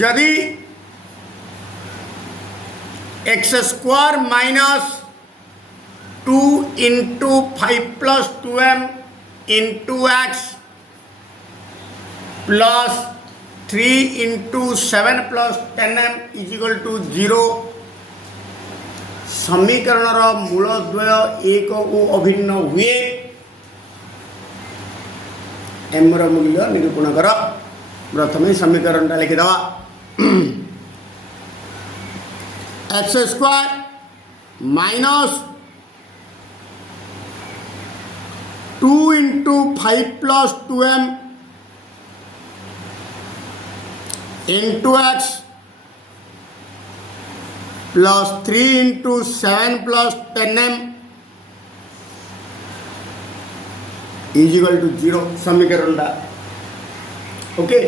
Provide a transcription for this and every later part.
यदि x square minus 2 into 5 plus 2m into x plus 3 into 7 plus 10m is equal to 0 समीकरण मूलद्वय एक को अभिन्न हुए एम र मूल्य निरूपण कर। प्रथम समीकरण लिखिद x square minus 2 into 5 plus 2m into x plus 3 into 7 plus 10m is equal to 0 समीकरण ओके।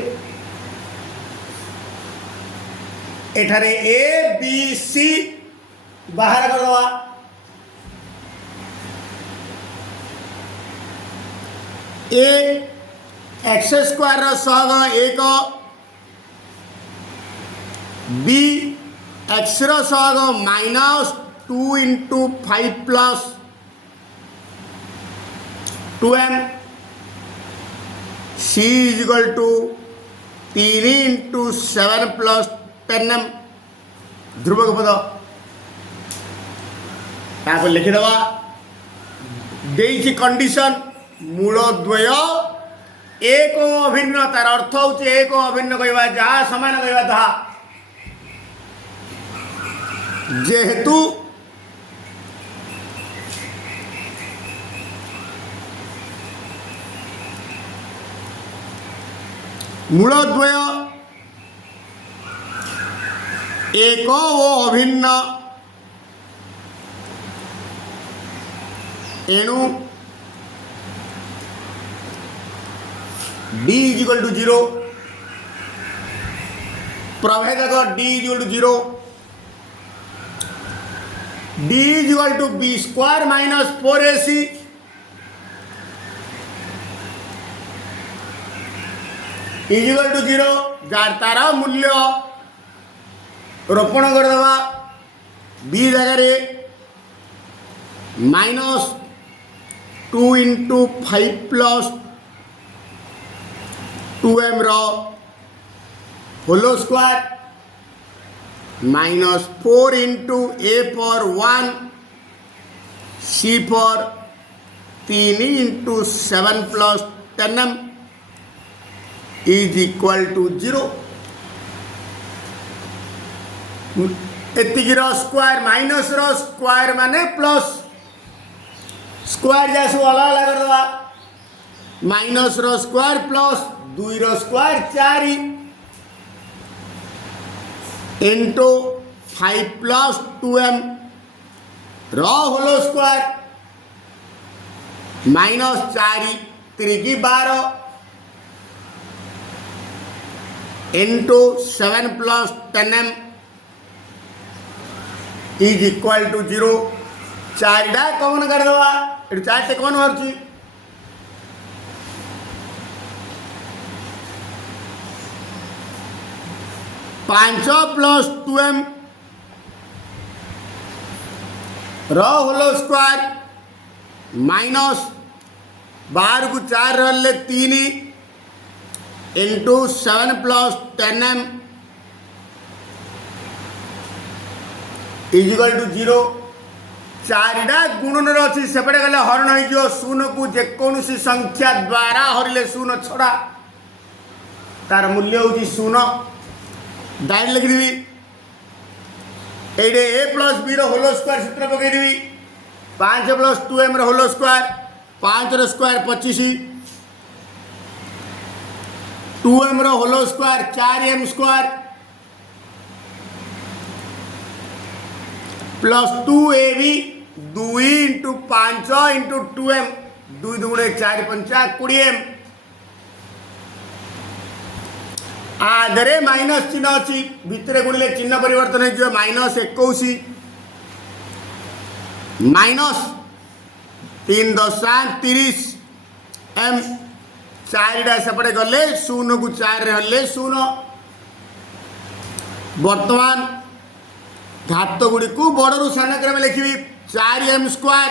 एठारे ए बी सी बाहर कर दवा ए एक्स स्क्वायर सहग 1 बी एक्स सहग minus 2 into 5 plus 2m c is equal to 3 into 7 plus 10m ध्रुवक पद यहाँ लिखिदवा देइछि कंडीशन मूलद्वय एक अभिन्न तार अर्थ होचे एक अभिन्न कहवा जहाँ समान कहवा ताहा जेहेतु मूलद्वय एक वो अभिन्न एणु d इज इक्वल टू 0 प्रभेदक d is equal to 0 d is equal to b square minus 4ac is equal to 0 जार तार मूल्य रोपण करदवा बी जगह minus 2 into 5 plus 2m whole square minus 4 into a पर 1 c पर 3 into 7 plus 10m is equal to 0 एतिकी square minus square माने प्लस स्क्वायर जैसे अलग अलग कर दवा minus square plus 2 square 4 into 5 plus 2m whole square minus 4 3 की 12 into 7 plus 10m is equal to 0 चारिटा कमन कर दवा ये 4 से कमन बाहर 5 plus 2m whole square minus 12 को 4 रहे 3 into 7 plus 10m is equal to 0 चारिटा गुणन अच्छी सेपटे गले हरण हो शून्य को जेकोसी संख्या द्वारा हरिले शून्य छड़ा तार मूल्य हूँ शून्य डायरेक्ट लिखिदेवी ये a plus b whole square सूत्र पकईदेवी 5 plus 2m whole square 5 square 25 2m whole square 4m square plus 2ab 2 into 5 into 2m 2 दुगुणे 4 पंचा 20m आगे माइनस चिन्ह अच्छी भितर गुणिले चिन्ह परिवर्तन हो माइनस 21 माइनस 3 10 30 m 4टा सेपटे गले 0 को 4 हल्ले 0 बर्तमान घात गुड़ी को बड़ू सान क्रम लिखी 4m square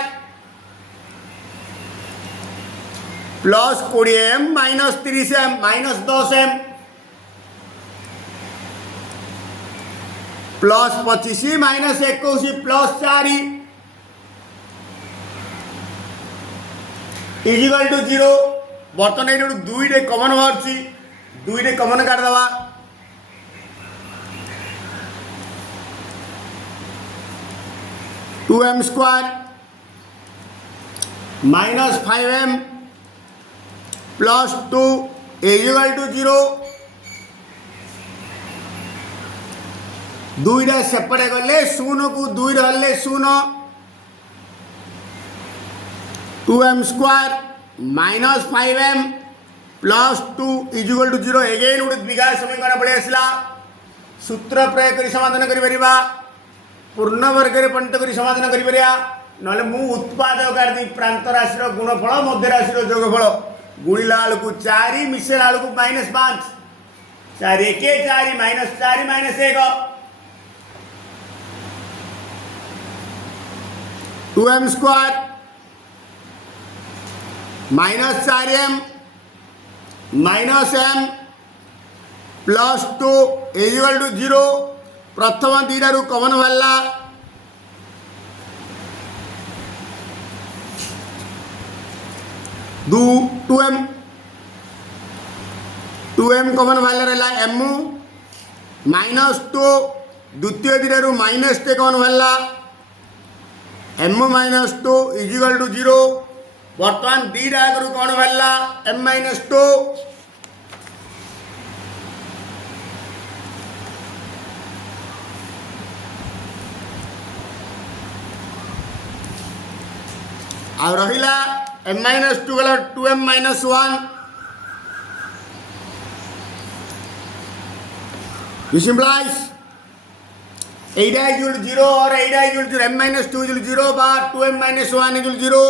plus 20m minus 30m minus 10m plus 25 minus 21 plus 4 is equal to 0। बर्तमान ये दुईटे कमन बाहर दुईटे कमन काटिदेवा 2m square minus 5m plus 2 is equal to 0। दुईटा सेपटे गले शून्य को दुई रही शून्य 2m square minus 5m plus 2 is equal to 0। Again गोटे द्विघात समीकरण पड़े आसला सूत्र प्रयोग कर समाधान कर पूर्ण वर्ग में परिणत कर समाधान कर ना मु उत्पाद काटी प्रांत राशि गुणफल मध्य राशि जोगफल गुणिला बेलू 4 मिसेला बेलू minus 5 4 1 4 minus 4 minus 1 2m square minus 4m minus m plus 2 is equal to 0। प्रथम दीटारू कमन बाहरला 2m कमन बाहरला m माइनस 2 द्वितीय दीटारू माइनस टे कमन बाहरला m माइनस 2 इजिकल टू 0। बर्तमान दीटा आगु कौन बाहरला m माइनस 2 आ रहा m माइनस 2 गला 2m minus 1 this implies 8 equal to 0 और 8 equal to m minus 2 equal to 0 बा 2m minus 1 equal to 0।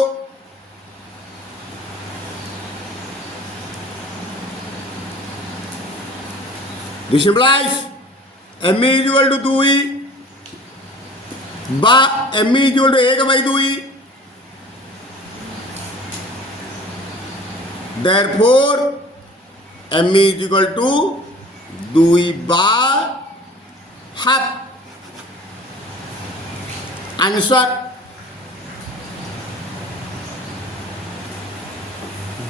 This implies m equal to 2 बा m equal to 1 by 2। Therefore m is equal to 2 बार हाफ। Answer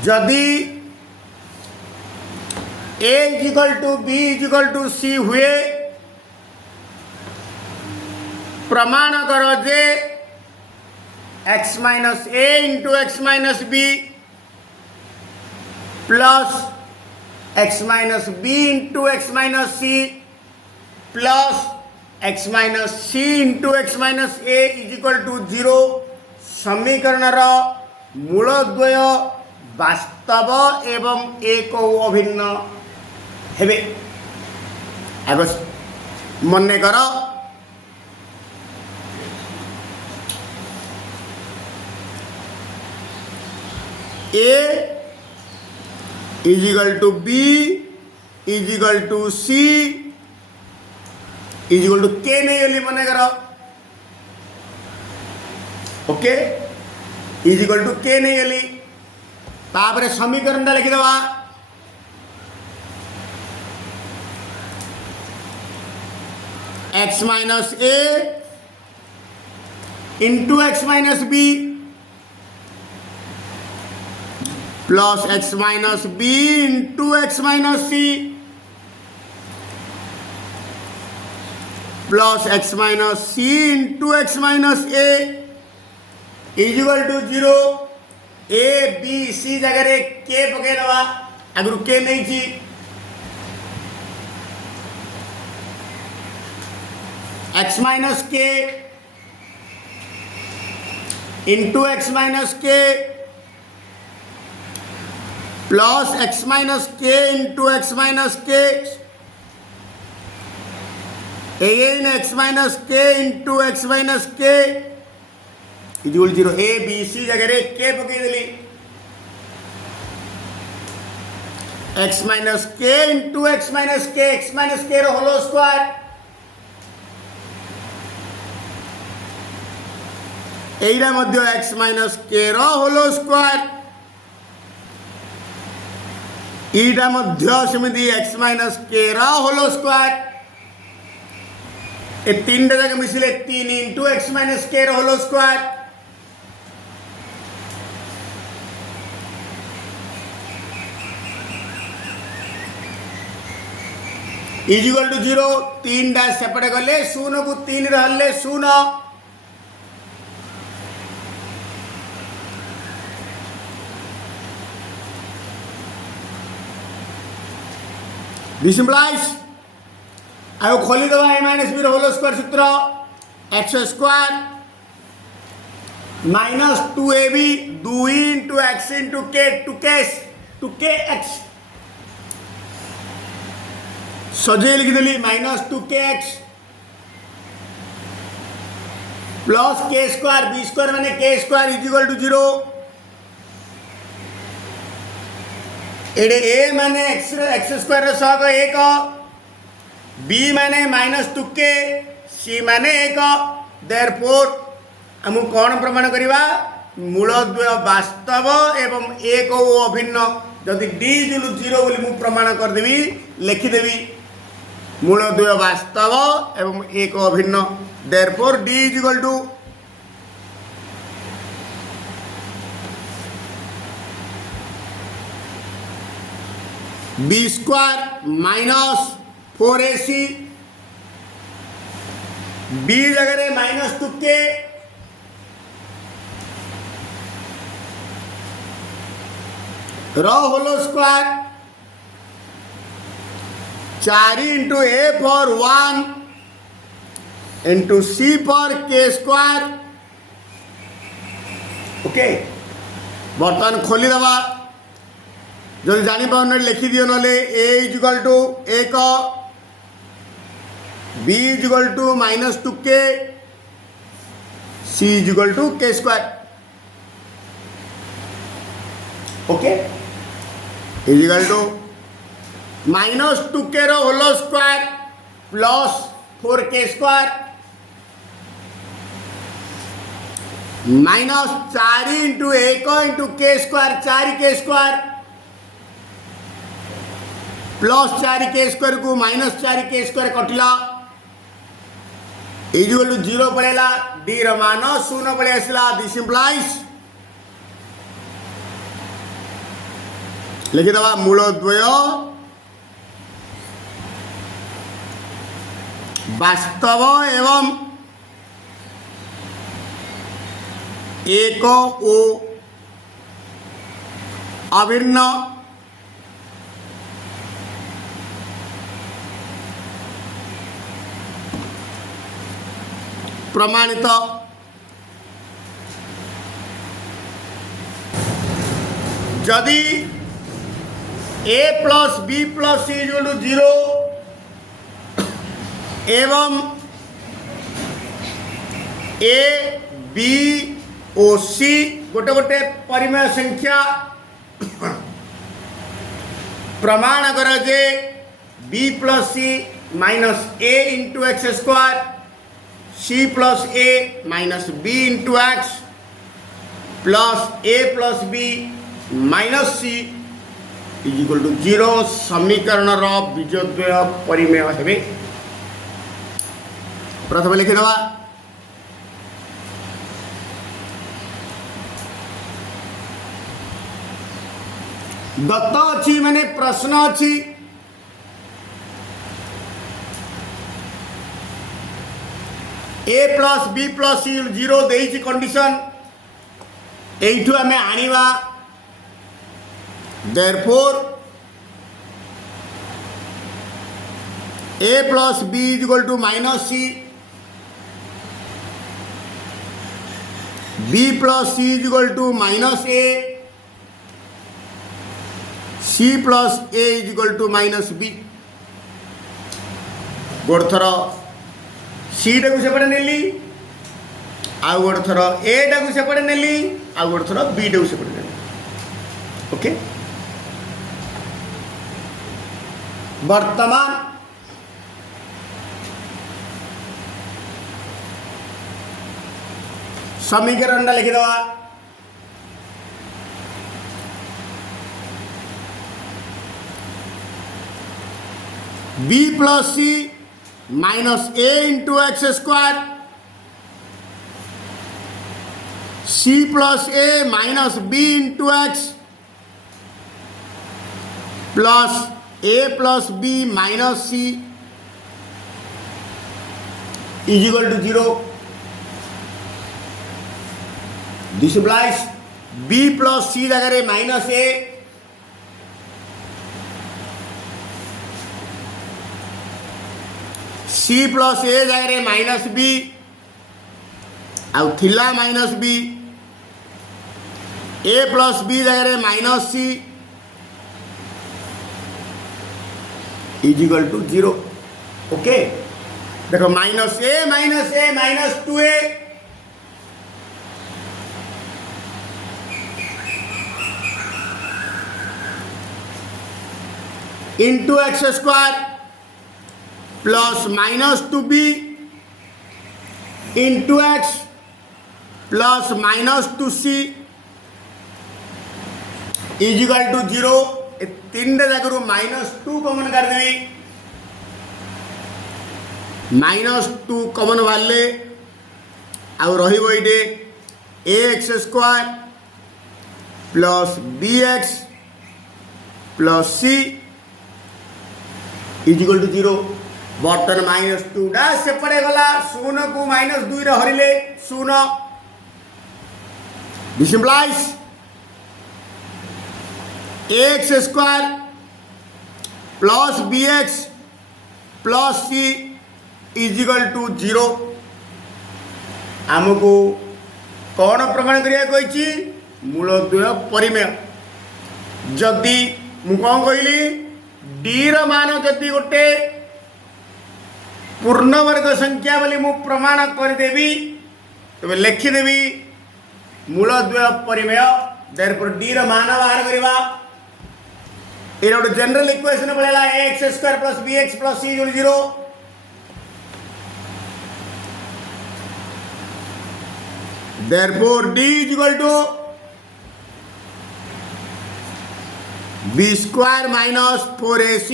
जदि a equal to b equal to c हुए प्रमाण करो जे x minus a into x minus b plus x minus b into x minus c plus x minus c into x minus a is equal to 0 समीकरण मूलद्वय वास्तव एवं एक अभिन्न हेबे। आग मन कर a is equal to b is equal to c is equal to k नहीं गली मन कर okay is equal to k नहीं गली तापर समीकरण लिखिदेवा x minus a into x minus b plus x minus b into x minus c plus x minus c into x minus a is equal to 0 a b c जगह k पकई दवा आगु k नहीं x minus k into x minus k plus x minus k into x minus k again x minus k into x minus k equal 0 a b c जगह के पकईदेली x minus k into x minus के whole square এইটা মধ্যে x minus k র whole square, এইটা মধ্যে সেমিতি x minus k র whole square. এই তিনটা জায়গা মিশিলে 3 ইন্টু x মাইনাস কে র whole square. Is equal to 0 तीन डा सेपटे गले 0 को 3 रहले 0 दिस इंप्लाइज आयो खोली दवा a minus b whole square सूत्र x square minus 2ab 2 into x into k 2kx सजे लिखिदेली minus 2kx plus k square b square माने k square is equal to 0 एडे a माने x स्क्वायर रो सहग 1 b माने माइनस 2k c माने 1 देयरफॉर हम कोन प्रमाण करिवा मूलद्वय वास्तव एवं एक ओ अभिन्न जदि d इज 0 बोली मु प्रमाण कर देबी लिखि देबी मूलद्वय वास्तव एवं एक अभिन्न therefore d is equal to b square minus 4ac b जगह माइनस 2k रो whole square 4 into a for 1 into c for k square. Okay बर्तमान खोली दबा जो जानी पाने लिखि दियो नले a is equal to 1 b is equal to minus 2k c is equal to k square. Okay is equal to minus 2k रो whole square plus 4k square minus 4 into 1 into k square 4k square plus 4k square को minus 4k square कटिला is equal to 0 पड़ेला d रो मान 0 पड़े आसला। This implies लिखि दवा मूलद्वय वास्तव एवं एक ओ अभिन्न प्रमाणित जदि a plus b plus c equal to 0 एवं a b ओ c गोटे गोटे परिमेय संख्या प्रमाण कर जे b plus c minus a into x square c plus a minus b into x plus a plus b minus c is equal to 0 समीकरण बीजद्वय परिमेय हेबे। प्रथम लिखिदवा दत्त अच्छी माने प्रश्न अच्छी a plus b plus c 0 देइछि कंडीशन एइठु आमे आनिबा therefore a plus b is equal to minus c b plus c is equal to minus a c plus a is equal to minus b गोटे थर c टाक सेपटे नेली आ गोटे थर a टाक सेपटे नेली आ गोटे थर b टाक सेपटे नेली। ओके वर्तमान समीकरण लिखिदवा b plus c minus a into x square c plus a minus b into x plus a plus b minus c is equal to 0. This implies b plus c जगह minus a c plus a जगह minus b आउ थिला minus b a plus b जगह minus c is equal to 0. Okay देखो minus a minus 2a into x square plus minus 2b into x plus minus 2c is equal to 0. तीन जगह minus 2 common कर देवी minus 2 common वाले आउ रही a x square plus b x plus c is equal to 0. बर्तन minus 2 डा सेपटे गला 0 को माइनस 2 रे हरिले 0. This implies x square plus b x plus c is equal to 0. आमको कौन प्रमाण करिया कहिछि मूलद्वय परिमेय. जदि मु कौन कहली डी र मान जदि गोटे पूर्ण वर्ग संख्या बोली मु प्रमाण करदेवी तबे लिखिदेवी मूलद्वय परिमेय. देयरफॉर डी र मान बाहर करवा एटा गोटे जनरल इक्वेशन पळेला x square plus b x plus c equal 0. Therefore d is equal to b square minus 4ac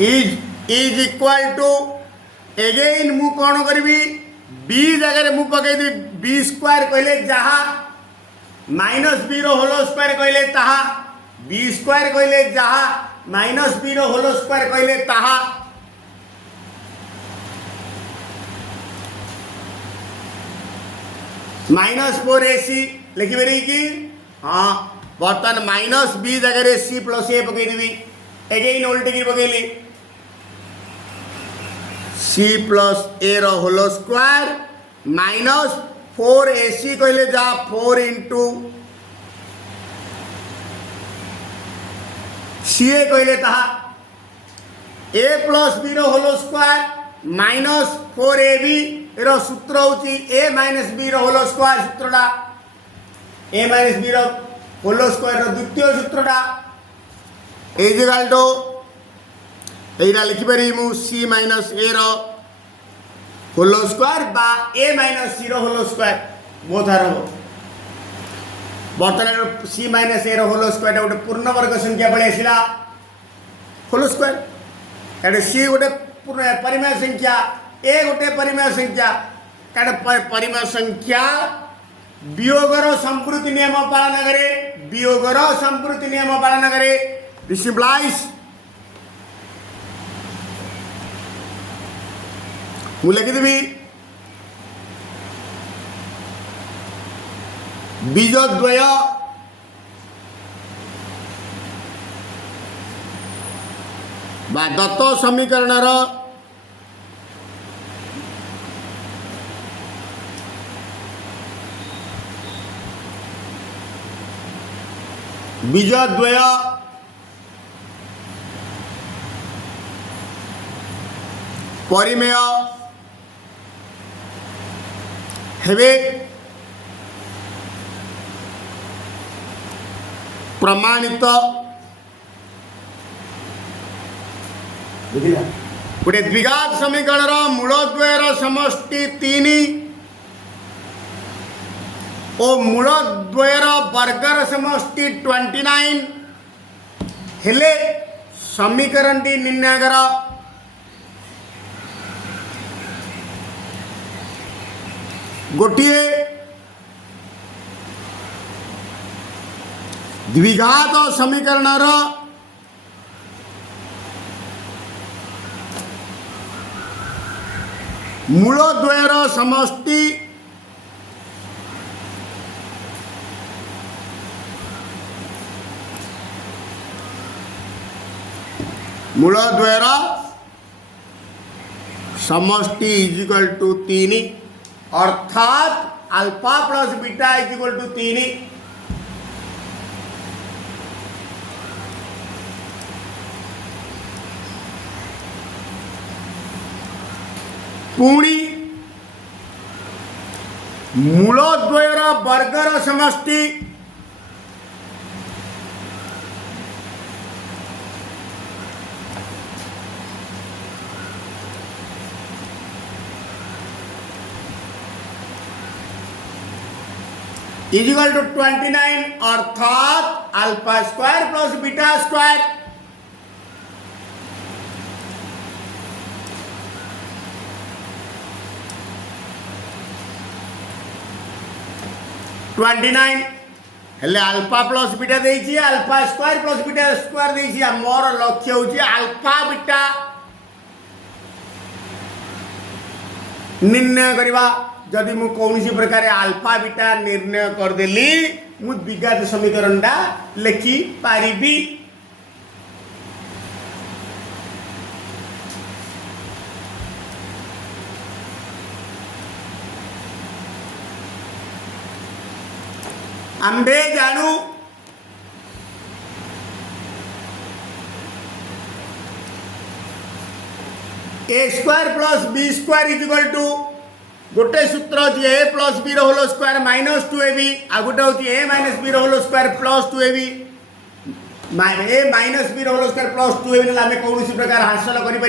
is equal to again मु कौन करी बी जगह मु पकईदी बी स्क्वायर कहले जहा माइनस बी रो होल स्क्वायर कहले ताहा बी स्क्वायर कहले जहा माइनस बी रो होल स्क्वायर कहले ताहा माइनस 4ac लिखिबेरी कि हाँ बर्तमान माइनस बी जगह सी प्लस ए पकईदेवी एगेन उल्टी पकईली सी प्लस ए रो होल स्क्वायर माइनस 4ac कहले जा 4 इंटू सी ए कहले ताहा ए प्लस बी रो होल स्क्वायर माइनस 4ab रो सूत्र होची ए माइनस बी रो होल स्क्वायर सूत्रटा ए माइनस बी रो होल स्क्वायर रो द्वितीय सूत्रटा इज इक्वल टू एटा लिखिपारि मु सी माइनस ए रो होल स्क्वायर बा ए माइनस सी रो होल स्क्वायर बोथ आर हो. बर्तमान सी माइनस ए रो होल स्क्वायर गोटे पूर्ण वर्ग संख्या पड़े आसला होल स्क्वायर एटे सी गोटे पूर्ण परिमेय संख्या ए गोटे परिमेय संख्या कारण परिमेय संख्या वियोगर संपूर्ति नियम पालन करे वियोगर संपूर्ति नियम पालन करे. दिस इम्प्लाइज मु लिखिदेवी बीजद्वय बा दत्त समीकरण बीजद्वय परिमेय हेबे प्रमाणित बुझिला गोटे द्विघात समीकरण मूलद्वयर समष्टि 3 और मूलद्वयर वर्गर समष्टि 29 हेले समीकरण टी निर्णय कर। गोटे द्विघात समीकरण मूलद्वयर समष्टि मूलद्वयर समष्टि इज इक्वल टू 3 अर्थात alpha plus beta is equal to 3। पुणी मूलद्वयर वर्गर समष्टि इज इक्वल टू 29 अर्थात alpha square plus beta square. हेले अल्फा प्लस बीटा देइछि alpha square plus beta square देइछि मोर लक्ष्य होछि अल्फा बीटा निर्णय करवा। जदि मु कौनसी प्रकार अल्फा बीटा निर्णय करदेली मु द्विघात समीकरण टा लिखि पारिबी। आंबे जानू a square plus b square is equal to गोटे सूत्र अच्छी a plus b whole square minus 2ab आ गोटे हूँ a minus b whole square plus 2ab a minus b whole square plus 2ab ना आम कौन प्रकार हासिल करें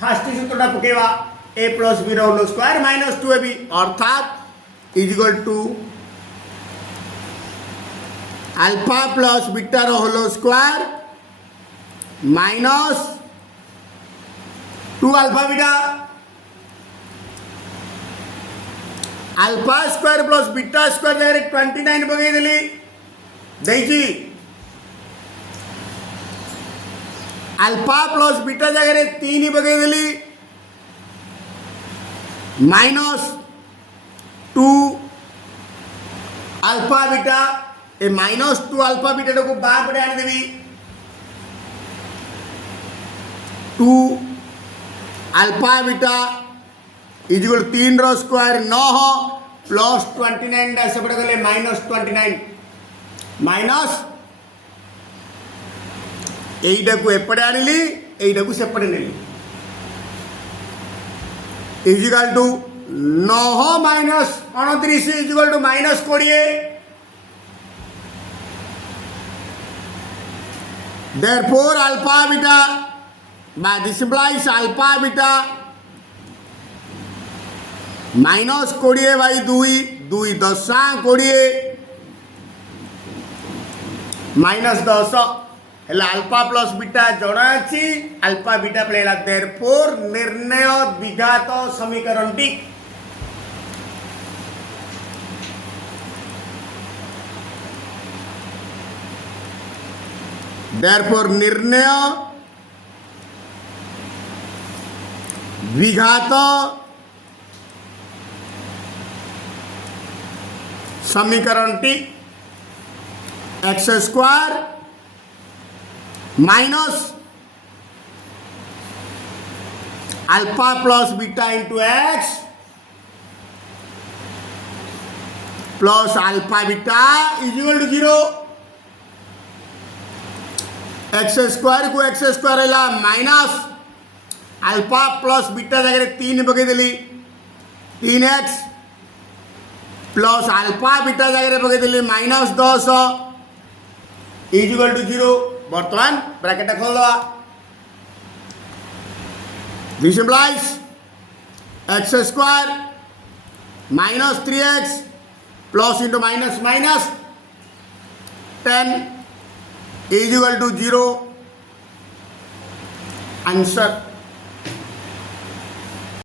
फास्ट सूत्रटा पकेवा a plus b whole square minus 2ab अर्थात is equal to alpha plus beta whole square minus 2 alpha beta alpha square plus beta square जगह 29 पकईदेली देखी अल्फा प्लस बीटा जगह 3 पकईदेली माइनस 2 अल्फा बीटा ए माइनस 2 अल्फा बीटा को बाहर पटे आनीदेवी 2 अल्फा बीटा इज इक्वल 3 रो स्क्वायर 9 प्लस 29 डा सेपटे गले माइनस 29 माइनस एटा को एपटे आनिली एटा को सेपटे नेली is equal to 9 minus 29 is equal to minus 20। Therefore alpha beta by this implies alpha beta minus 20 by 2 10 20 minus 10 हेला अल्फा प्लस बीटा जड़ा अच्छी अल्फा बीटा प्लेला देयरफॉर निर्णय द्विघात समीकरण टी देयरफॉर निर्णय द्विघात समीकरण टी x square minus alpha plus beta into x plus alpha beta is equal to 0। X square को एक्स स्क्वायर है माइनस अल्फा प्लस बीटा जगह 3 पकईदेली 3x प्लस अल्फा बीटा जगह पकईदेली माइनस 10 इज इक्वल टू 0। बर्तमान ब्रैकेट खोलदवा This implies x square minus 3x plus into minus minus 10 is equal to 0. Answer